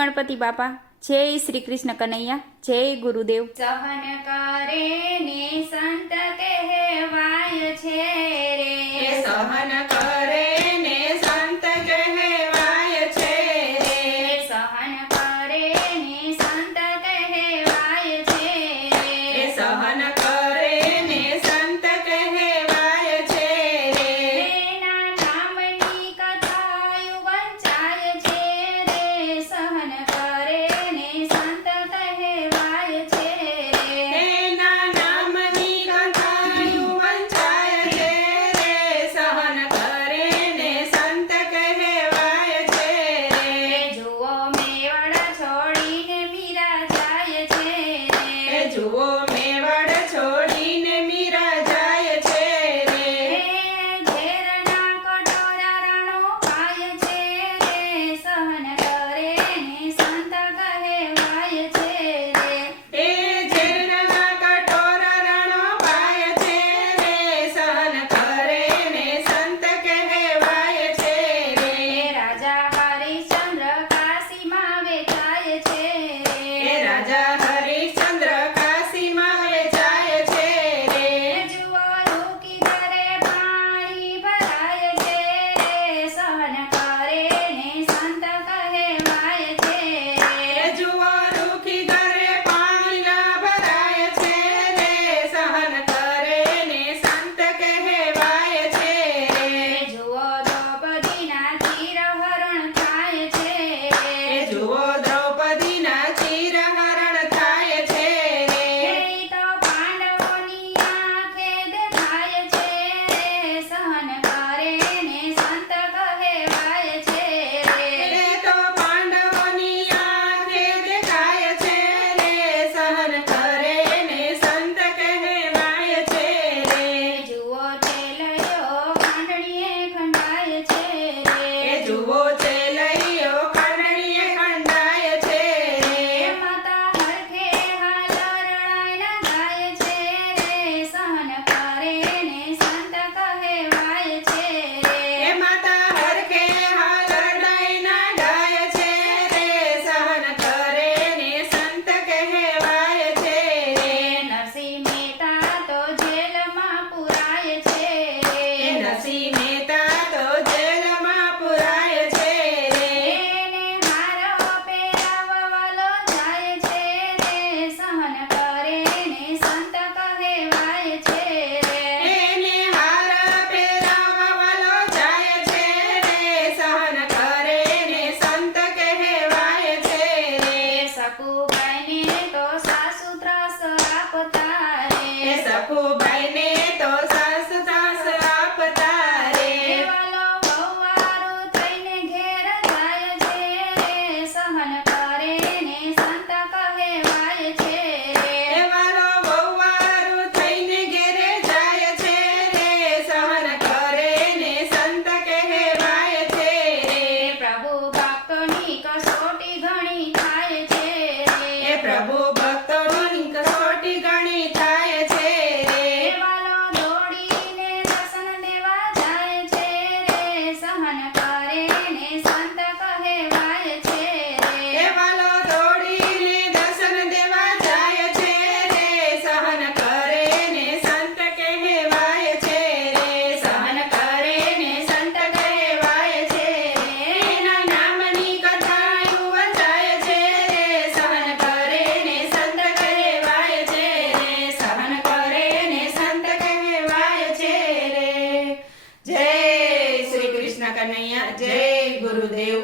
ગણપતિ બાપા, જય શ્રી કૃષ્ણ કનૈયા, જય ગુરુદેવ। સહન કરે ને સંત કહેવાય છે રે, સહન કરે ને સંત કહેવાય છે રે, સહન કરે ને સંત કહેવાય છે રે, સહન કરે ને સંત કહેવાય છે રે, એના નામની કથાયું વંચાય છે રે, સહન કરે ને સંત કહેવાય છે રે, એના નામની કથાયું વંચાય છે રે, સહન કરે ને સંત કહેવાય છે રે, જુઓ મેવાડા છોડીને મીરા જાય છે રે, જુઓ મેવાડ છોડીને મીરા જાય છે રે, ઝેરના કટોરા રાણો ખાય છે રે, સહન કરે ને સંત કહેવાય છે રે, એ ઝેરના કટોરા રાણો પાય છે રે, સહન કરે ને સંત કહેવાય છે રે, રાજા હરિશ્ચંદ્ર કાશીમાં વેચાય છે એ રે, રાજા હરિશ્ચંદ્ર કાશીમાં વેચાય છે રે, જુઓ રૂકી ઘરે પાણી ભરાય છે રે, સહન કરે ને સંત કહેવાય છે રે, જુઓ રૂખી ઘરે પાણી ભરાય છે રે, સહન કરે ને સંત કહેવાય છે રે, જુઓ દ્રૌપદીના ચિરહરણ થાય છે એ રે, જુઓ દ્રૌપદીના ચિરહરણ થાય છે રે, એ તો પાંડવોની આંખે દેખાય છે રે, સહન કરે ને સંત કહેવાય છે રે, એ તો પાંડવોની આંખે દેખાય છે રે, સહન કરે ને સંત કહેવાય છે રે, જુઓ ચેલૈયો ખાંડણીએ ખંડાય છે એ રે, જુઓ ચેલૈયો ખંડણીએ ખંડાય છે રે, માતા હરખે હાલ રણાયના ગાય છે રે, સહન કરે ને સંત કહેવાય છે એ રે, માતા હરખે હાલ રડાઈના ગાય છે રે, સહન કરે ને સંત કહેવાય છે રે, નરસિંહ મહેતા તો જેલમાં પુરાય છે એ રે, નરસિંહ મહેતા તો જેલમાં પુરાય છે રે, એને હારો પહેરાવવાલો જાય છે રે, સહન કરે ને સંત કહેવાય છે રે, એને હાર પહેરાવવાલો જાય છે રે, સહન કરે ને સંત કહેવાય છે રે, સકુબાઈને તો સાસુ ત્રાસ આપતા એ રે, સખુબાઈને તો સાસ સાસ આપતા રે, વાલો વહુવારું થઈને ઘેર જાય છે રે, સહન કરે ને સંત કહેવાય છે રે, એ વાલો વહુવારું થઈને ઘેરે જાય છે રે, સહન કરે ને સંત કહેવાય છે રે, પ્રભુ ભક્તોની કસોટી ઘણી થાય છે એ રે, પ્રભુ ભક્તોની કસોટી ઘણી થાય છે રે, વાલો દોડીને દર્શન દેવા જાય છે રે, સહન કરે ને સંત કહેવાય છે એ રે, વાલો દોડીને દર્શન દેવા જાય છે રે, સહન કરે ને સંત કહેવાય છે રે, સહન કરે ને સંત કહેવાય છે રે, એના નામની કથાયું વંચાય છે રે, સહન કરે ને સંત કહેવાય છે રે, સહન કરે ને સંત કહેવાય છે રે, જય શ્રી કૃષ્ણ કનૈયા, જય ગુરુદેવ।